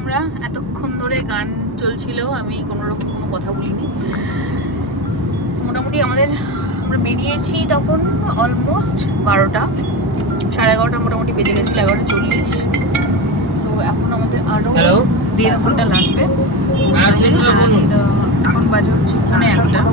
আমরা এতক্ষণ ধরে গান চলছিল, আমি কোনো রকম কোনো কথা বলিনি। মোটামুটি আমরা বেরিয়েছি তখন অলমোস্ট 12টা, 11:30 মোটামুটি বেজে গেছিলো, 11:40। সো এখন আমাদের আরও 1.5 ঘন্টা লাগবে। এখন বাজে হচ্ছে 1:45।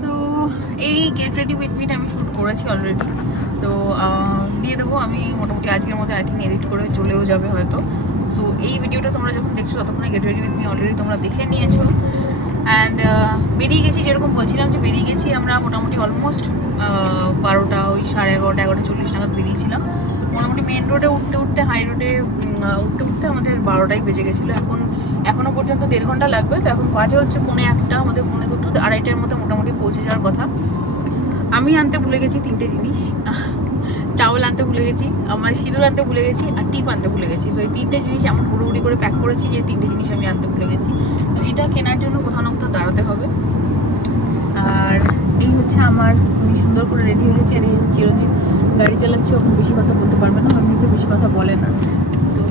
সো 2:30 এই গেট রেডি উইথ মিট আমি শ্যুট করেছি অলরেডি। সো দিয়ে দেবো আমি মোটামুটি আজকের মধ্যে আই থিঙ্ক এডিট করে চলেও যাবে হয়তো। সো এই ভিডিওটা তোমরা যখন দেখছো ততক্ষণে get ready with me already তোমরা দেখে নিয়েছো। অ্যান্ড বেরিয়ে গেছি, যেরকম বলছিলাম যে বেরিয়ে গেছি আমরা মোটামুটি অলমোস্ট 12টা, ওই 11:30, 11:40 নাগাদ বেরিয়েছিলাম। মোটামুটি মেন রোডে উঠতে হাই রোডে উঠতে আমাদের 12টাই বেজে গেছিলো। এখনও পর্যন্ত 1.5 ঘন্টা লাগবে। তো এখন বাজে হচ্ছে 1:45, আমাদের 1:45, 2:30টার মধ্যে মোটামুটি পৌঁছে যাওয়ার কথা। আমি আনতে ভুলে গেছি 3টে জিনিস। টাওয়েল আনতে ভুলে গেছি, আমার সিঁদুর আনতে ভুলে গেছি, আর টিপ আনতে ভুলে গেছি। তো এই 3টে জিনিস এমন হুড়োহুড়ি করে প্যাক করেছি যে 3টে জিনিস আমি আনতে ভুলে গেছি। তো এটা কেনার জন্য কোথাও না কোথাও দাঁড়াতে হবে। আর এই হচ্ছে আমি সুন্দর করে রেডি হয়ে গেছি। আর এই চিরঞ্জিত গাড়ি চালাচ্ছে, ওখানে বেশি কথা বলতে পারবে না, এমনিতে বেশি কথা বলে না। তো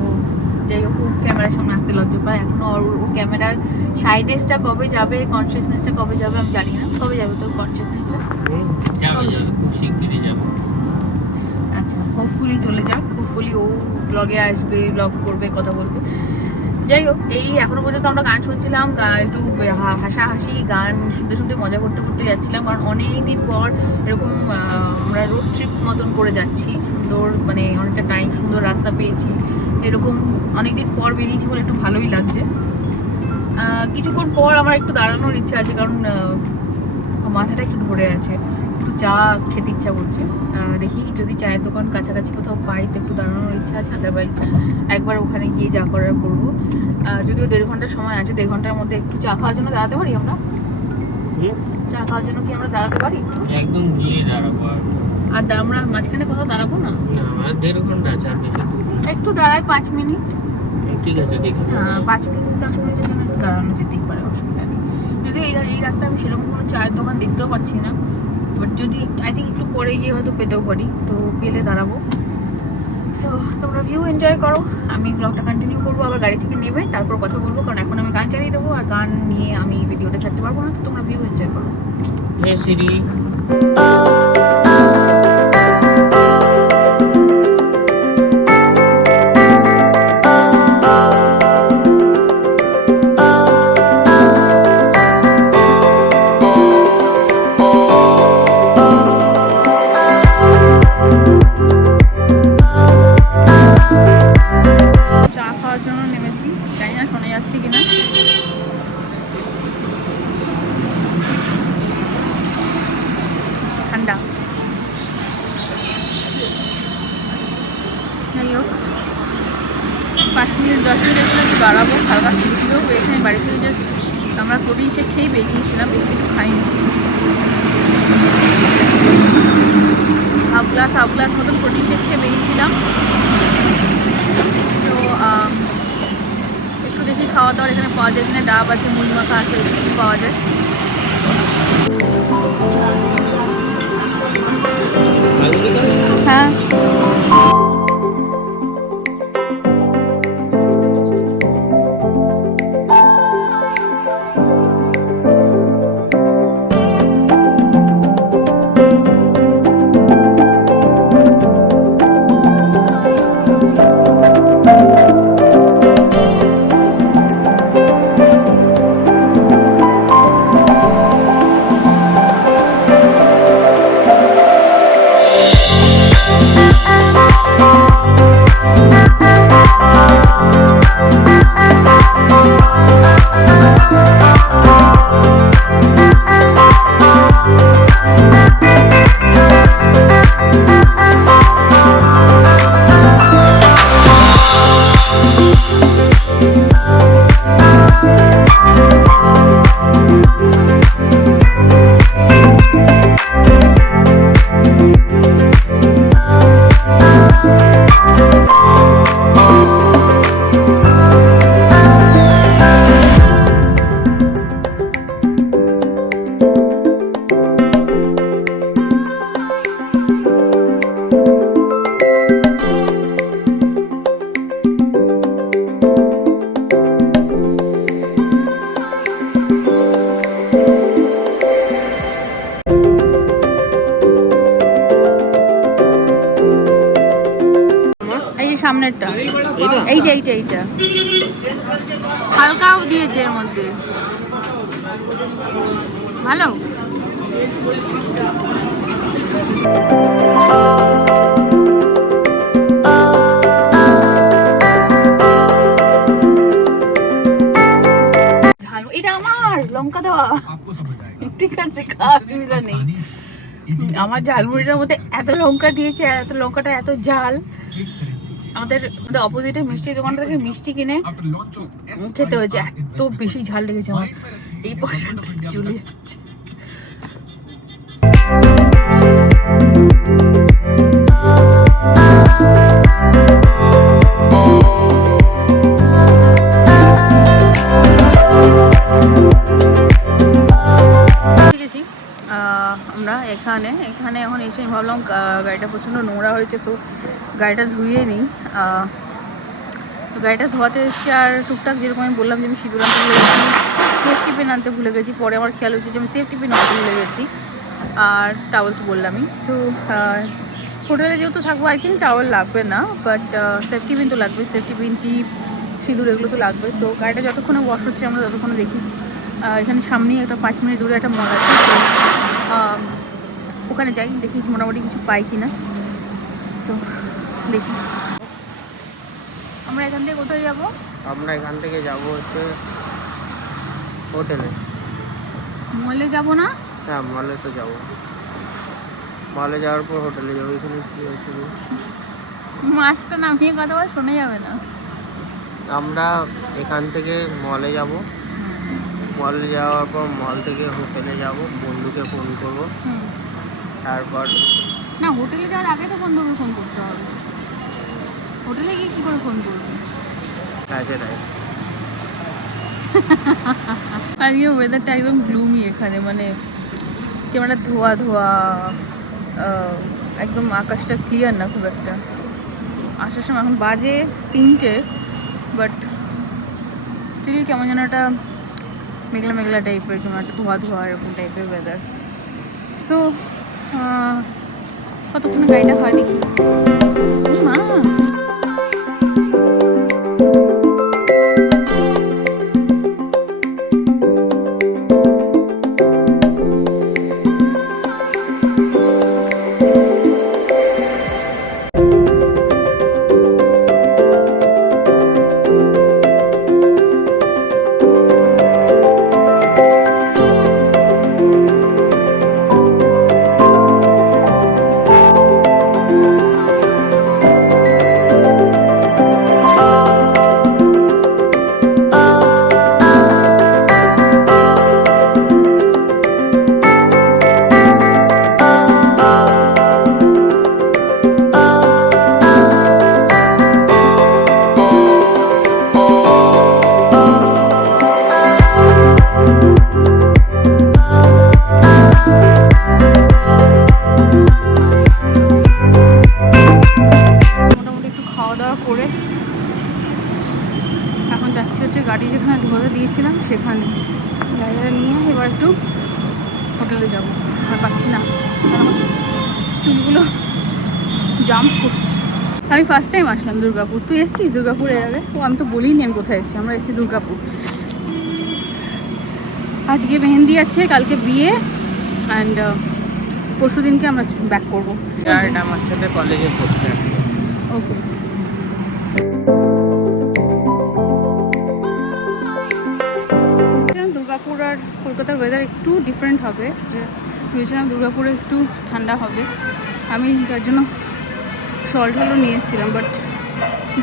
যাই হোক, ক্যামেরার সামনে আসতে লজ্জা পায় এখনো। আর ও ক্যামেরার শাইনেসটা কবে যাবে, কনসিয়াসনেসটা কবে যাবে আমি জানি না। কবে যাবে তোর কনসিয়াসনেসটা? খুব শিগগিরই যাবে। আচ্ছা, হোপফুলি চলে যাক। হোপফুলি ও ব্লগে আসবে, ব্লগ করবে, কথা বলবে। যাই হোক, এই এখনো পর্যন্ত আমরা গান শুনছিলাম, একটু হাসাহাসি গান শুনতে মজা করতে যাচ্ছিলাম। কারণ অনেকদিন পর এরকম আমরা রোড ট্রিপ মতন করে যাচ্ছি। সুন্দর, মানে অনেকটা টাইম, সুন্দর রাস্তা পেয়েছি। এরকম অনেকদিন পর বেরিয়েছি বলে একটু ভালোই লাগছে। কিছুক্ষণ পর আমার একটু দাঁড়ানোর ইচ্ছা আছে, কারণ মাথাটা একটু ধরে আছে, একটু চা খেতে ইচ্ছা করছে। দেখি যদি চায়ের দোকান কাছাকাছি কোথাও পাই তো একটু দাঁড়ানোর ইচ্ছা আছে। আদারওয়াইজ একবার ওখানে গিয়ে যা করার করবো। যদিও 1.5 ঘন্টার সময় আছে, 1.5 ঘন্টার মধ্যে একটু চা খাওয়ার জন্য দাঁড়াতে পারি আমরা? চা খাওয়ার জন্য কি আমরা দাঁড়াতে পারি? একদম গিয়ে দাঁড়াবো। আর আমরা মাঝখানে কোথাও দাঁড়াবো না? 1.5 ঘন্টা আছে। একটু দাঁড়াই 5 মিনিট। ঠিক আছে, দেখি। হ্যাঁ, 5 মিনিট 10 মিনিটের জন্য একটু দাঁড়ানো যেতেই পারে, অসুবিধা নেই। যদিও এই রাস্তায় আমি সেরকম কোনো চায়ের দোকান দেখতেও পাচ্ছি না, বাট যদি আই থিঙ্ক একটু পরে গিয়ে হয়তো পেতেও পারি। তো পেলে দাঁড়াবো। সো তোমরা ভিউ এনজয় করো, আমি ব্লগটা কন্টিনিউ করবো। আবার গাড়ি থেকে নেবে তারপর কথা বলবো, কারণ এখন আমি গান চালিয়ে দেবো, আর গান নিয়ে আমি ভিডিওটা ছাড়তে পারবো না। তো তোমরা ভিউ এনজয় করো। হ্যাঁ সিরি। ঠান্ডা। যাই হোক, 5 মিনিট 10 মিনিটের জন্য একটু দাঁড়াবো। হালকা খিদেও পেয়েছি। আমি বাড়ি থেকে জাস্ট আমরা প্রোটিন শেক খেয়েই বেরিয়েছিলাম, কিছু খাইনি। হাফ গ্লাস মতন প্রোটিন শেক খেয়ে বেরিয়েছিলাম। তো একটু দেখি খাওয়া দাওয়ার এখানে পাওয়া যায় কিনা। ডাব আছে, মুড়ি মাখা আছে, কিছু পাওয়া যায়। হ্যাঁ, সামনেরটা, এইটা হালকাও দিয়েছে এর মধ্যে, ভালো। এটা আমার লঙ্কা দেওয়া, ঠিক আছে অসুবিধা নেই। আমার ঝালমুড়িটার মধ্যে এত লঙ্কা দিয়েছে, এত লঙ্কাটা এত ঝাল। আমাদের অপোজিটে মিষ্টির দোকানটা থেকে মিষ্টি কিনে খেতে হয়েছে, এত বেশি ঝাল লেগেছে আমার, এই পয়সাটা চলে যাচ্ছে। আমরা এখানে এখন এসে ভাবলাম গাড়িটা প্রচণ্ড নোংরা হয়েছে, সো গাড়িটা ধুয়ে নিই। তো গাড়িটা ধোয়াতে এসেছি, আর টুকটাক যেরকম আমি বললাম যে আমি সিঁদুর আনতে ভুলে গেছি, সেফটি পিন আনতে ভুলে গেছি। পরে আমার খেয়াল হচ্ছে যে আমি সেফটি পিন আনতে ভুলে গেছি, আর টাওয়েল তো বললামই। তো হোটেলে যেহেতু থাকবো আই থিঙ্ক টাওয়েল লাগবে না, বাট সেফটি পিন তো লাগবে, সেফটি পিন, টিপ, সিঁদুর এগুলো তো লাগবে। তো গাড়িটা যতক্ষণে ওয়াশ হচ্ছে আমরা ততক্ষণে দেখি এখানে সামনেই একটা 5 মিনিট দূরে একটা মল আছে, তো ওখানে যাই, দেখি মোটামুটি কিছু পাই কিনা। তো দেখি আমরা এখান থেকে কোথায় যাবো। আমরা এখান থেকে যাব হচ্ছে হোটেলে। মলে যাব না? হ্যাঁ মলে তো যাব, মলে যাওয়ার পর হোটেলে যাবো। এখানে কি হয়েছে, মাছটা নামিয়ে কথা বল, শোনা যাবে না। আমরা এখান থেকে মলে যাব, মলে যাওয়ার পর মল থেকে হোটেলে যাব, বন্ধুকে ফোন করব, তারপর না হোটেলে যাওয়ার আগে তো বন্ধুকে ফোন করতে হবে, হোটেলে গিয়ে কি করে ফোন করবে? সেটাই। আজকে ওয়েদারটা একদম গ্লুমি এখানে, মানে ক্যামেরা ধোয়া ধোয়া, একদম আকাশটা ক্লিয়ার না খুব একটা। আসার সময় এখন বাজে 3টে, বাট স্টিল কেমন যেন একটা মেঘলা মেঘলা টাইপের, কেমন একটা ধোয়া ধোয়া এরকম টাইপের ওয়েদার। সো কতক্ষণ গাড়িটা হয় দেখি। মা গাড়ি যেখানে ধরে দিয়েছিলাম সেখানে গাড়িটা নিয়ে এবার একটু হোটেলে যাব। আর পাচ্ছি না, আমার চুলগুলো জাম্প করছে। আমি ফার্স্ট টাইম আসলাম দুর্গাপুর। তুই এসেছিস দুর্গাপুর এর আগে? তো আমি তো বলিনি আমি কোথায় এসেছি। আমরা এসেছি দুর্গাপুর। আজকে মেহেন্দি আছে, কালকে বিয়ে, অ্যান্ড পরশু দিনকে আমরা ব্যাক করবো। এটা আমার সাথে কলেজে পড়ছে। ওকে। দুর্গাপুর আর কলকাতার ওয়েদার একটু ডিফারেন্ট হবে, যে ভেবেছিলাম দুর্গাপুরে একটু ঠান্ডা হবে। আমি তার জন্য শল টলও নিয়ে এসেছিলাম, বাট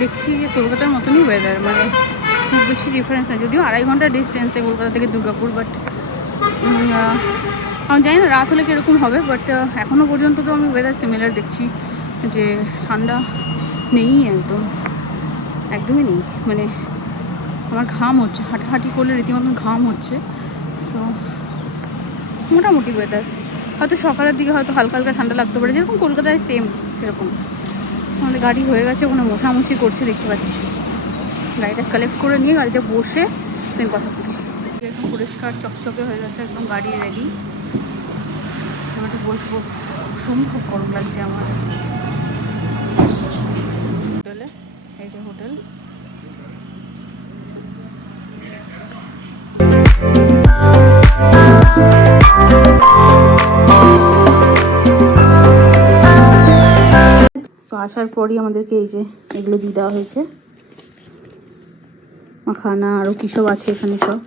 দেখছি যে কলকাতার মতনই ওয়েদার, মানে খুব বেশি ডিফারেন্স আছে। যদিও 2.5 ঘন্টার ডিস্টেন্সে কলকাতা থেকে দুর্গাপুর, বাট আমি জানি না রাত হলে কীরকম হবে। বাট এখনও পর্যন্ত তো আমি ওয়েদার সিমিলার দেখছি, যে ঠান্ডা নেই, একদমই নেই। মানে আমার ঘাম হচ্ছে, হাঁটাহাঁটি করলে রীতিমতন ঘাম হচ্ছে। সো মোটামুটি ওয়েদার। হয়তো সকালের দিকে হয়তো হালকা হালকা ঠান্ডা লাগতে পারে, যেরকম কলকাতায় সেম সেরকম। আমাদের গাড়ি হয়ে গেছে, ওখানে মোছামুছি করছে দেখতে পাচ্ছি। গাড়িটা কালেক্ট করে নিয়ে গাড়িতে বসে তুমি কথা বলছি। একদম পরিষ্কার চকচকে হয়ে গেছে, একদম গাড়ি রেডি। এবার বসবো। অসম্ভব গরম লাগছে আমার। হোটেলে এই যে হোটেল। তো আসার পরই আমাদেরকে এই যে এগুলো দিয়ে দেওয়া হয়েছে, মাখানা আরও কী সব আছে এখানে সব।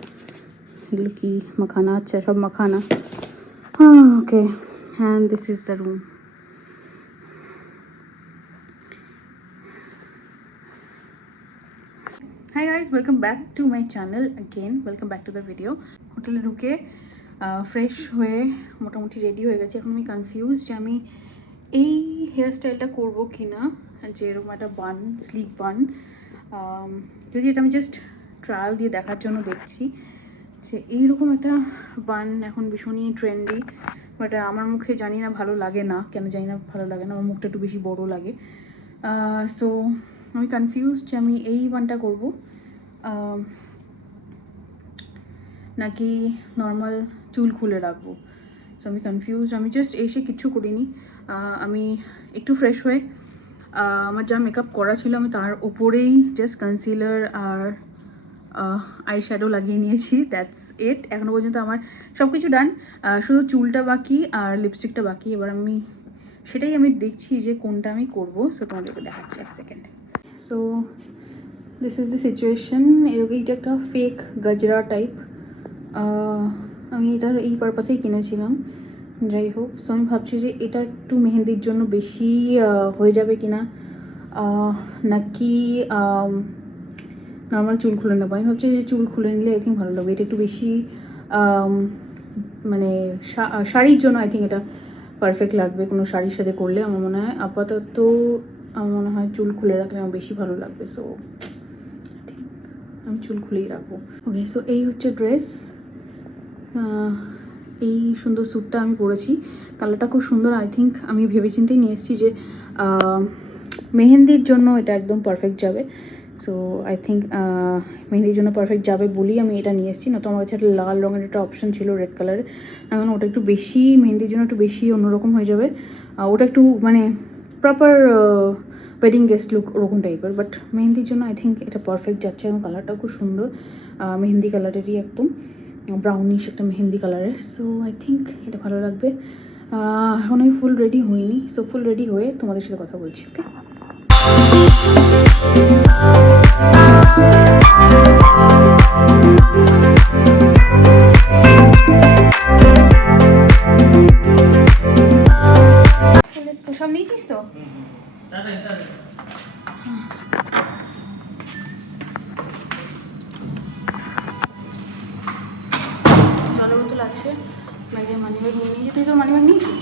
এগুলো কি মাখানা? আচ্ছা সব makhana. Okay, and this is the room. Hi guys, welcome back to my channel again, welcome back to the video. হোটেলে ঢুকে ফ্রেশ হয়ে মোটামুটি রেডি হয়ে গেছে। এখন আমি কনফিউজ যে আমি এই হেয়ার স্টাইলটা করবো কি না, যে এরকম একটা বান, স্লিক বান। যদি এটা আমি জাস্ট ট্রায়াল দিয়ে দেখার জন্য দেখছি যে এইরকম একটা বান এখন ভীষণই ট্রেন্ডি, বাট আমার মুখে জানি না ভালো লাগে না, কেন জানি না ভালো লাগে না, আমার মুখটা একটু বেশি বড় লাগে। সো আমি কনফিউজ যে আমি এই বানটা করবো নাকি নর্মাল চুল খুলে রাখবো। সো আমি কনফিউজ। আমি জাস্ট এসে কিচ্ছু করিনি, আমি একটু ফ্রেশ হয়ে আমার যা মেকআপ করা ছিল আমি তার উপরেই জাস্ট কনসিলার আর আই শ্যাডো লাগিয়ে নিয়েছি, দ্যাটস ইট। এখনও পর্যন্ত আমার সব কিছু ডান, শুধু চুলটা বাকি আর লিপস্টিকটা বাকি। এবার আমি সেটাই দেখছি যে কোনটা আমি করবো। সো তোমাদেরকে দেখাচ্ছি এক second. So this is the situation. এইটা একটা ফেক গজরা টাইপ, আমি এটার এই পারপাসেই কিনেছিলাম, যাই হোক। সো আমি ভাবছি যে এটা একটু মেহেন্দির জন্য বেশি হয়ে যাবে কিনা, নাকি নর্মাল চুল খুলে নেবো। আমি ভাবছি যে চুল খুলে নিলে আই থিঙ্ক ভালো লাগবে। এটা একটু বেশি মানে শাড়ির জন্য আই থিঙ্ক এটা পারফেক্ট লাগবে, কোনো শাড়ির সাথে করলে আমার মনে হয়। আপাতত আমার মনে হয় চুল খুলে রাখলে আমার বেশি ভালো লাগবে। সো আমি চুল খুলেই রাখবো। ওকে, সো এই হচ্ছে ড্রেস। এই সুন্দর স্যুটটা আমি পরেছি, কালারটা খুব সুন্দর। আই থিঙ্ক আমি ভেবেচিন্তেই নিয়ে এসেছি যে মেহেন্দির জন্য এটা একদম পারফেক্ট যাবে। সো আই থিঙ্ক মেহেন্দির জন্য পারফেক্ট যাবে বলেই আমি এটা নিয়ে এসেছি। নয়তো আমার কাছে একটা লাল রঙের একটা অপশন ছিল রেড কালারের, এখন ওটা একটু বেশি মেহেন্দির জন্য একটু বেশি অন্যরকম হয়ে যাবে। ওটা একটু মানে প্রপার ওয়েডিং গেস্ট লুক ওরকম টাইপের, বাট মেহেন্দির জন্য আই থিঙ্ক এটা পারফেক্ট যাচ্ছে। এবং কালারটাও খুব সুন্দর, মেহেন্দি কালারেরই একদম ব্রাউনিশ একটা মেহেন্দি কালারের। সো আই থিঙ্ক এটা ভালো লাগবে। এখন আমি ফুল রেডি হইনি, সো ফুল রেডি হয়ে তোমাদের সাথে কথা বলছি। ওকে, সব নিয়েছিস তো? জলের বোতল আছে, ব্যাগে মানি ব্যাগ নিয়ে নিয়েছি। তুই তো মানি ব্যাগ নিয়েছিস?